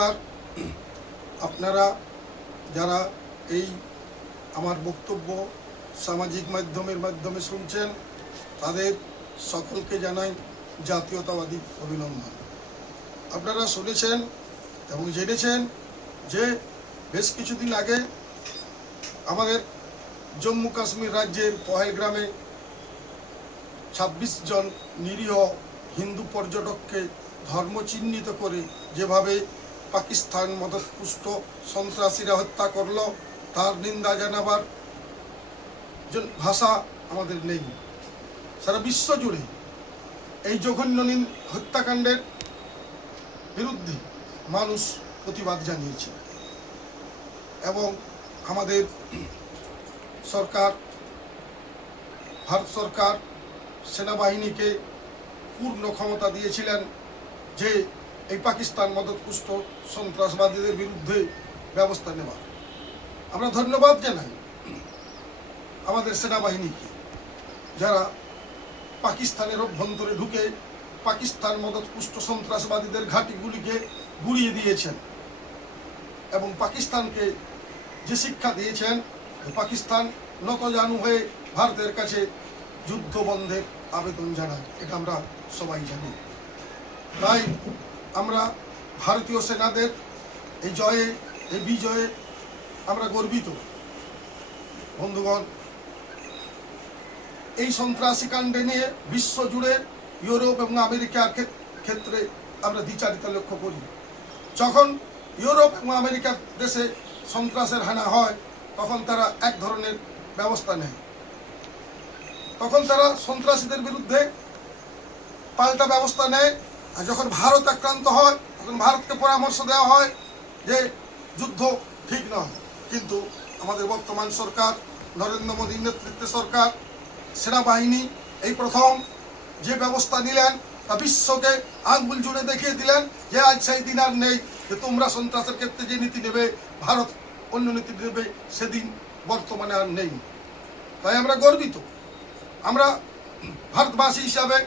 নমস্কার। আপনারা যারা এই আমার বক্তব্য সামাজিক মাধ্যমের মাধ্যমে শুনছেন তাদের সকলকে জানাই জাতীয়তাবাদী অভিনন্দন। আপনারা শুনেছেন এবং জেনেছেন যে বেশ কিছুদিন আগে আমাদের জম্মু কাশ্মীর রাজ্যের পহেলগ্রামে 26 জন নিরীহ হিন্দু পর্যটককে ধর্ম চিহ্নিত করে যেভাবে পাকিস্তান মদতপুষ্ট সন্ত্রাসীরা হত্যা করল, তার নিন্দা জানাবার ভাষা আমাদের নেই। সারা বিশ্ব জুড়ে এই জঘন্য হত্যাকাণ্ডের বিরুদ্ধে মানুষ প্রতিবাদ জানিয়েছে এবং আমাদের সরকার, ভারত সরকার সেনাবাহিনীকে পূর্ণ ক্ষমতা দিয়েছিলেন যে এই পাকিস্তান মদতপুষ্ট সন্ত্রাসবাদীদের বিরুদ্ধে ব্যবস্থা নেওয়া। আমরা ধন্যবাদ জানাই আমাদের সেনাবাহিনীকে, যারা পাকিস্তানের অভ্যন্তরে ঢুকে পাকিস্তান মদতপুষ্ট সন্ত্রাসবাদীদের ঘাঁটিগুলিকে গুড়িয়ে দিয়েছেন এবং পাকিস্তানকে যে শিক্ষা দিয়েছেন, পাকিস্তান নতজানু হয়ে ভারতের কাছে যুদ্ধ বন্ধের আবেদন জানায়। এটা আমরা সবাই জানি। তাই আমরা ভারতীয় সেনাদের এই জয়ে, এই বিজয়ে আমরা গর্বিত। বন্ধুগণ, এই সন্ত্রাসী কাণ্ডে নিয়ে বিশ্ব জুড়ে ইউরোপ এবং আমেরিকার ক্ষেত্রে আমরা দ্বিচারিতা লক্ষ্য করি। যখন ইউরোপ এবং আমেরিকার দেশে সন্ত্রাসের হানা হয় তখন তারা এক ধরনের ব্যবস্থা নেয়, তখন তারা সন্ত্রাসীদের বিরুদ্ধে পাল্টা ব্যবস্থা নেয়। আর যখন ভারত আক্রান্ত হয় তখন ভারতকে পরামর্শ দেওয়া হয় যে যুদ্ধ ঠিক নয়। কিন্তু আমাদের বর্তমান সরকার, নরেন্দ্র মোদীর নেতৃত্বে সরকার, সেনাবাহিনী এই প্রথম যে ব্যবস্থা নিলেন তা বিশ্বকে আঙ্গুল জুড়ে দেখিয়ে দিলেন যে আজ সেই দিন আর নেই যে তোমরা সন্ত্রাসের ক্ষেত্রে যে নীতি নেবে, ভারত অন্য নীতি নেবে, সেদিন বর্তমানে আর নেই। তাই আমরা গর্বিত, আমরা ভারতবাসী হিসাবে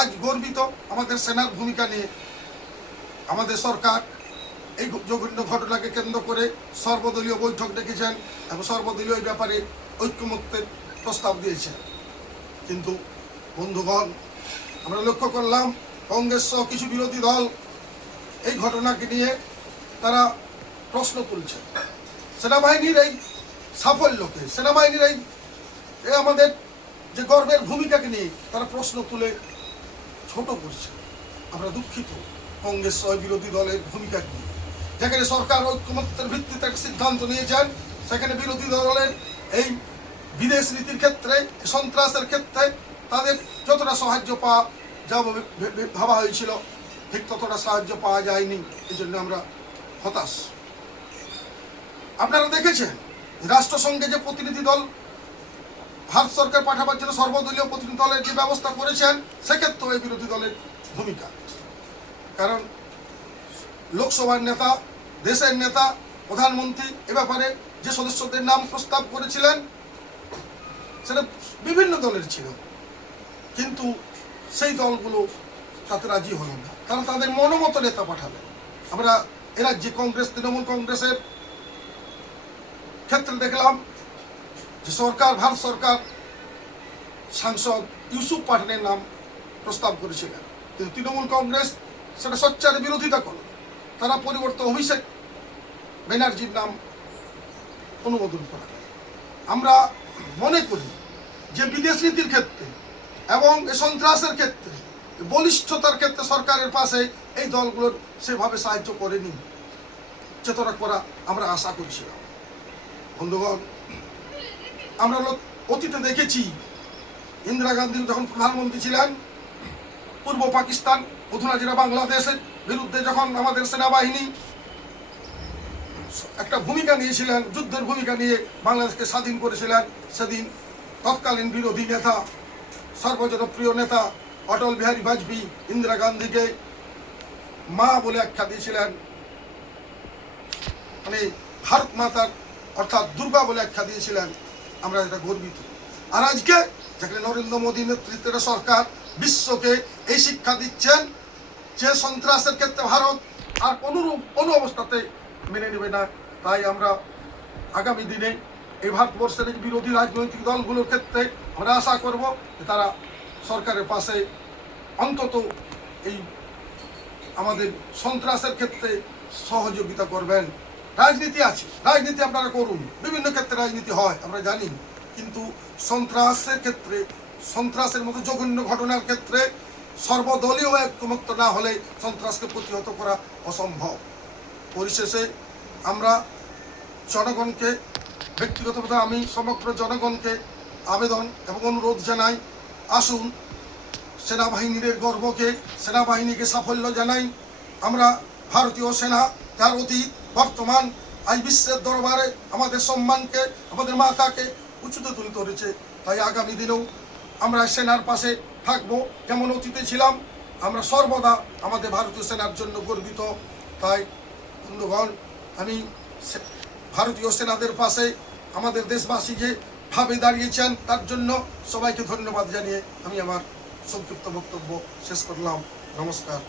আজ গর্বিত আমাদের সেনার ভূমিকা নিয়ে। আমাদের সরকার এই জঘন্য ঘটনাকে কেন্দ্র করে সর্বদলীয় বৈঠক ডেকেছেন এবং সর্বদলীয় এই ব্যাপারে ঐক্যমত্যের প্রস্তাব দিয়েছেন। কিন্তু বন্ধুগণ, আমরা লক্ষ্য করলাম কংগ্রেস সহ কিছু বিরোধী দল এই ঘটনাকে নিয়ে তারা প্রশ্ন তুলছে। সেনাবাহিনীর এই সাফল্যকে, সেনাবাহিনীর এই আমাদের যে গর্বের ভূমিকাকে নিয়ে তারা প্রশ্ন তুলে ছোট করছে। আমরা দুঃখিত কংগ্রেস সহ বিরোধী দলের ভূমিকা নিয়ে। যেখানে সরকার ঐক্যমত্যের ভিত্তিতে একটা সিদ্ধান্ত নিয়েছেন, সেখানে বিরোধী দলের এই বিদেশ নীতির ক্ষেত্রে, সন্ত্রাসের ক্ষেত্রে তাদের যতটা সাহায্য পাওয়া যাবে ভাবা হয়েছিল ঠিক ততটা সাহায্য পাওয়া যায়নি। এই জন্য আমরা হতাশ। আপনারা দেখেছেন রাষ্ট্রসংঘে যে প্রতিনিধি দল ভারত সরকার পাঠাবার জন্য সর্বদলীয় প্রতিনিধি দলের যে ব্যবস্থা করেছেন, সেক্ষেত্রেও এই বিরোধী দলের ভূমিকা। কারণ লোকসভার নেতা, দেশের নেতা, প্রধানমন্ত্রী এ ব্যাপারে যে সদস্যদের নাম প্রস্তাব করেছিলেন সেটা বিভিন্ন দলের ছিল, কিন্তু সেই দলগুলো তাতে রাজি হল না। তারা তাদের মনোমত নেতা পাঠালেন। আমরা এ রাজ্যে কংগ্রেস, তৃণমূল কংগ্রেসের ক্ষেত্রে দেখলাম যে সরকার, ভারত সরকার সাংসদ ইউসুফ পাঠানের নাম প্রস্তাব করেছিলেন, কিন্তু তৃণমূল কংগ্রেস সেটা সোচ্চার বিরোধিতা করল। তারা পরিবর্তে অভিষেক ব্যানার্জির নাম অনুমোদন করালেন। আমরা মনে করি যে বিদেশ নীতির ক্ষেত্রে এবং সন্ত্রাসের ক্ষেত্রে, বলিষ্ঠতার ক্ষেত্রে সরকারের পাশে এই দলগুলোর সেভাবে সাহায্য করেনি যতটা করা আমরা আশা করছিলাম। বন্ধুগণ, আমরা অতীতে দেখেছি ইন্দিরা গান্ধী যখন প্রধানমন্ত্রী ছিলেন, পূর্ব পাকিস্তান, অধুনা যেটা বাংলাদেশের বিরুদ্ধে যখন আমাদের সেনাবাহিনী একটা ভূমিকা নিয়েছিলেন, যুদ্ধের ভূমিকা নিয়ে বাংলাদেশকে স্বাধীন করেছিলেন, সেদিন তৎকালীন বিরোধী নেতা, সর্বজনপ্রিয় নেতা অটল বিহারী বাজপেয়ী ইন্দিরা গান্ধীকে মা বলে আখ্যা দিয়েছিলেন, মানে ভারত মাতার অর্থাৎ দুর্গা বলে আখ্যা দিয়েছিলেন। আমরা এটা গর্বিত। আর আজকে যেখানে নরেন্দ্র মোদীর নেতৃত্বের সরকার বিশ্বকে এই শিক্ষা দিচ্ছেন যে সন্ত্রাসের ক্ষেত্রে ভারত আর কোনো অবস্থাতে মেনে নেবে না। তাই আমরা আগামী দিনে এই ভারতবর্ষের এই বিরোধী রাজনৈতিক দলগুলোর ক্ষেত্রে আমরা আশা করব যে তারা সরকারের পাশে অন্তত এই আমাদের সন্ত্রাসের ক্ষেত্রে সহযোগিতা করবেন। রাজনীতি আছে, রাজনীতি আপনারা করুন, বিভিন্ন ক্ষেত্রে রাজনীতি হয় আমরা জানি, কিন্তু সন্ত্রাসের ক্ষেত্রে, সন্ত্রাসের মতো জঘন্য ঘটনার ক্ষেত্রে সর্বদলীয় ঐক্যমত্য না হলে সন্ত্রাসকে প্রতিহত করা অসম্ভব। পরিশেষে আমরা জনগণকে, ব্যক্তিগতভাবে আমি সমগ্র জনগণকে আবেদন এবং অনুরোধ জানাই, আসুন সেনাবাহিনীর গর্বকে, সেনাবাহিনীকে সাফল্য জানাই। আমরা ভারতীয় সেনা তার অতীত বর্তমান আজ বিশ্বের দরবারে আমাদের সম্মানকে, আমাদের মাথাকে উঁচুতে তুলে ধরেছে। তাই আগামী দিনেও আমরা সেনার পাশে থাকবো, যেমন অতীতে ছিলাম। আমরা সর্বদা আমাদের ভারতীয় সেনার জন্য গর্বিত। তাই বন্ধুগণ, আমি ভারতীয় সেনাদের পাশে আমাদের দেশবাসী যে ভাবে দাঁড়িয়েছেন তার জন্য সবাইকে ধন্যবাদ জানিয়ে আমি আমার সংক্ষিপ্ত বক্তব্য শেষ করলাম। নমস্কার।